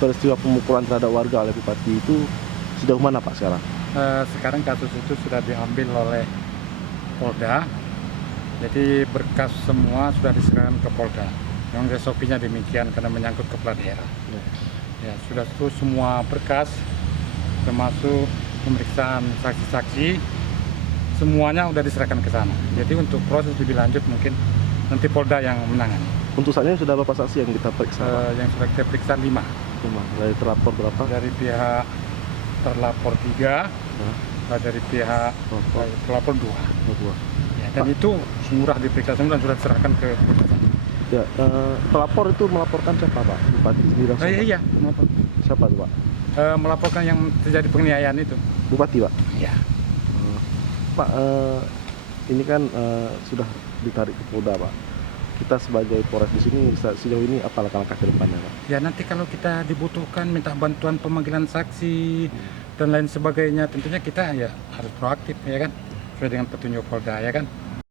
peristiwa pemukulan terhadap warga oleh Bupati itu sejauh mana Pak sekarang? Sekarang kasus itu sudah diambil oleh Polda, jadi berkas semua sudah diserahkan ke Polda. Yang SOP-nya demikian karena menyangkut kepala daerah. Ya, sudah itu semua berkas, termasuk pemeriksaan saksi-saksi, semuanya sudah diserahkan ke sana. Jadi untuk proses lebih lanjut mungkin nanti Polda yang menangani. Untuk saat ini sudah berapa saksi yang kita periksa? Yang sudah kita periksa 5. Dari terlapor berapa? Dari pihak terlapor 3, dari pihak pelapor 2. Ya, dan itu sudah diperiksa semua dan sudah diserahkan ke Polda. Ya, pelapor itu melaporkan siapa Pak? Bupati sendiri langsung? Iya, Siapa itu Pak? melaporkan yang terjadi penganiayaan itu. Bupati Pak? Iya. Pak, ini kan sudah ditarik ke Polda Pak. Kita sebagai Polres di sini sejauh ini apa langkah-langkah ke depannya Pak? Ya nanti kalau kita dibutuhkan minta bantuan pemanggilan saksi dan lain sebagainya, tentunya kita ya harus proaktif ya kan, sesuai dengan petunjuk Polda ya kan.